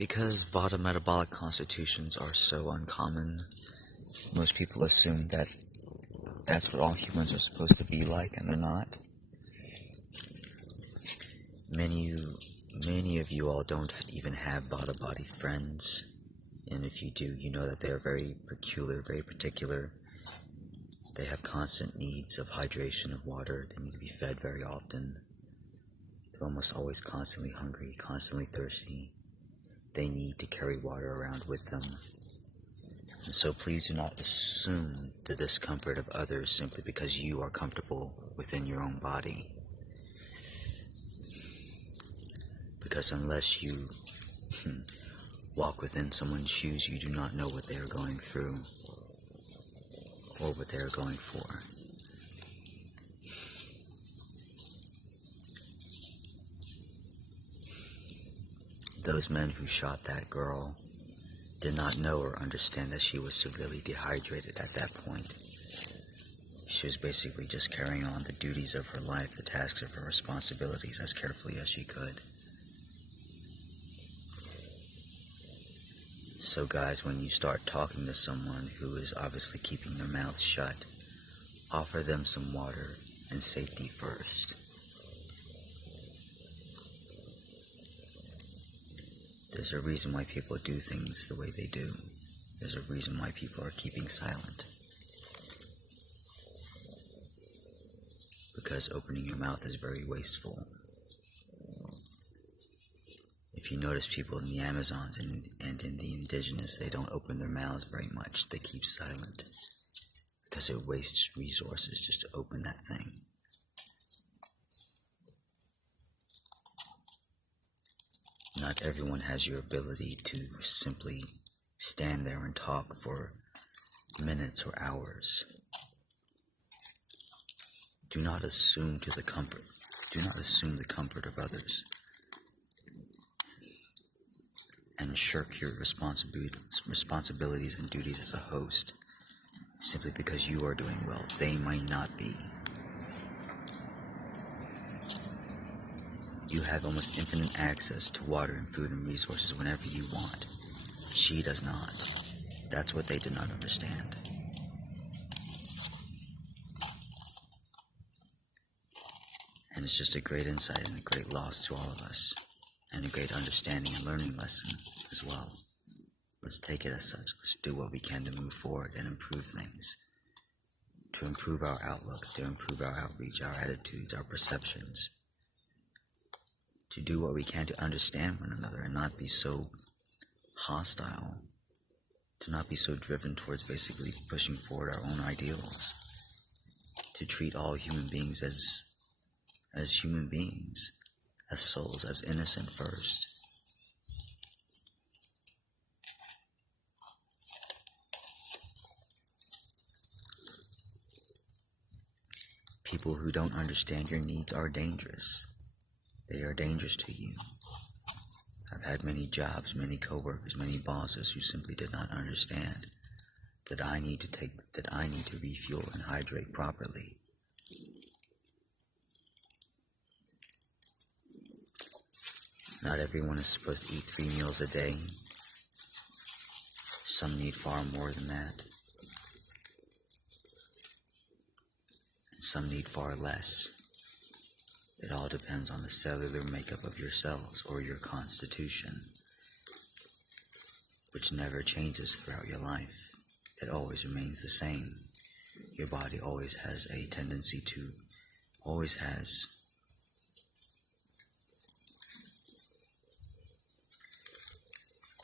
Because Vata metabolic constitutions are so uncommon, most people assume that that's what all humans are supposed to be like, and they're not. Many of you all don't even have Vata body friends, and if you do, you know that they are very peculiar, very particular. They have constant needs of hydration of water. They need to be fed very often. They're almost always constantly hungry, constantly thirsty. They need to carry water around with them. And so please do not assume the discomfort of others simply because you are comfortable within your own body. Because unless you walk within someone's shoes, you do not know what they are going through or what they are going for. Those men who shot that girl did not know or understand that she was severely dehydrated at that point. She was basically just carrying on the duties of her life, the tasks of her responsibilities as carefully as she could. So guys, when you start talking to someone who is obviously keeping their mouth shut, offer them some water and safety first. There's a reason why people do things the way they do. There's a reason why people are keeping silent. Because opening your mouth is very wasteful. If you notice people in the Amazons and in the indigenous, they don't open their mouths very much. They keep silent. Because it wastes resources just to open that thing. Not everyone has your ability to simply stand there and talk for minutes or hours. Do not assume the comfort of others. And shirk your responsibilities and duties as a host simply because you are doing well. They might not be. You have almost infinite access to water and food and resources whenever you want. She does not. That's what they did not understand. And it's just a great insight and a great loss to all of us. And a great understanding and learning lesson as well. Let's take it as such. Let's do what we can to move forward and improve things. To improve our outlook, to improve our outreach, our attitudes, our perceptions. To do what we can to understand one another and not be so hostile. To not be so driven towards basically pushing forward our own ideals. To treat all human beings as human beings. As souls, as innocent first. People who don't understand your needs are dangerous. They are dangerous to you. I've had many jobs, many coworkers, many bosses who simply did not understand that I need to refuel and hydrate properly. Not everyone is supposed to eat 3 meals a day. Some need far more than that. And some need far less. It all depends on the cellular makeup of your cells or your constitution, which never changes throughout your life. It always remains the same. Your body always has a tendency to, always has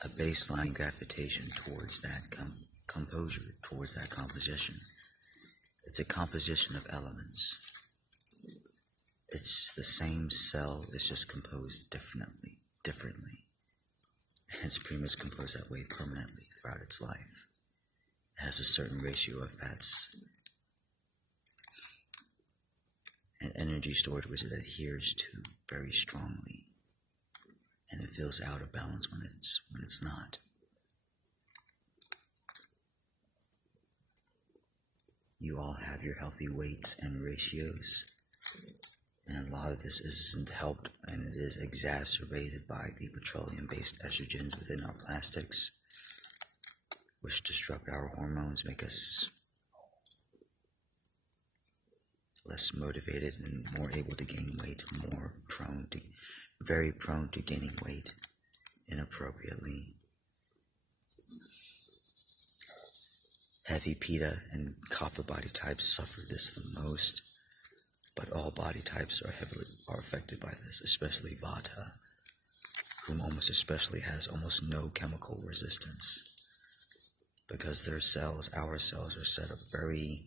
a baseline gravitation towards that composure, towards that composition. It's a composition of elements. It's the same cell, it's just composed differently. And it's pretty much composed that way permanently throughout its life. It has a certain ratio of fats and energy storage which it adheres to very strongly. And it feels out of balance when it's not. You all have your healthy weights and ratios. And a lot of this isn't helped, and it is exacerbated by the petroleum-based estrogens within our plastics, which disrupt our hormones, make us less motivated and more able to gain weight, very prone to gaining weight inappropriately. Heavy Pitta and Kapha body types suffer this the most, but all body types are affected by this, especially Vata, whom almost especially has almost no chemical resistance, because our cells are set up very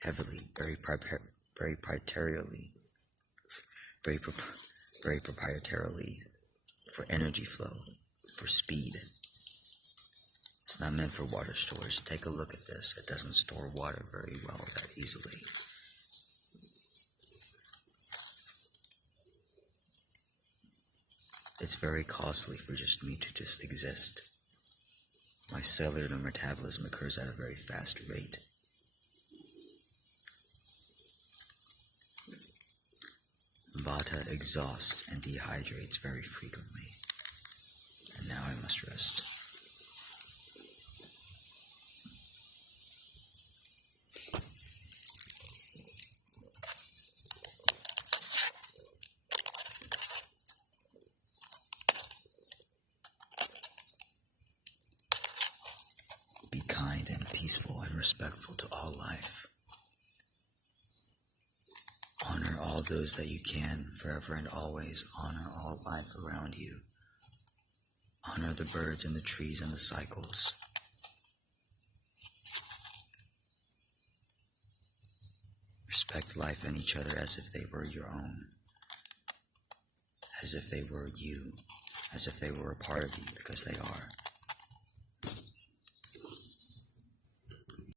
heavily, very proprietarily for energy flow, for speed. It's not meant for water storage. Take a look at this. It doesn't store water very well that easily. It's very costly for just me to just exist. My cellular metabolism occurs at a very fast rate. Vata exhausts and dehydrates very frequently. And now I must rest. Be kind and peaceful and respectful to all life. Honor all those that you can, forever and always. Honor all life around you. Honor the birds and the trees and the cycles. Respect life and each other as if they were your own. As if they were you. As if they were a part of you, because they are.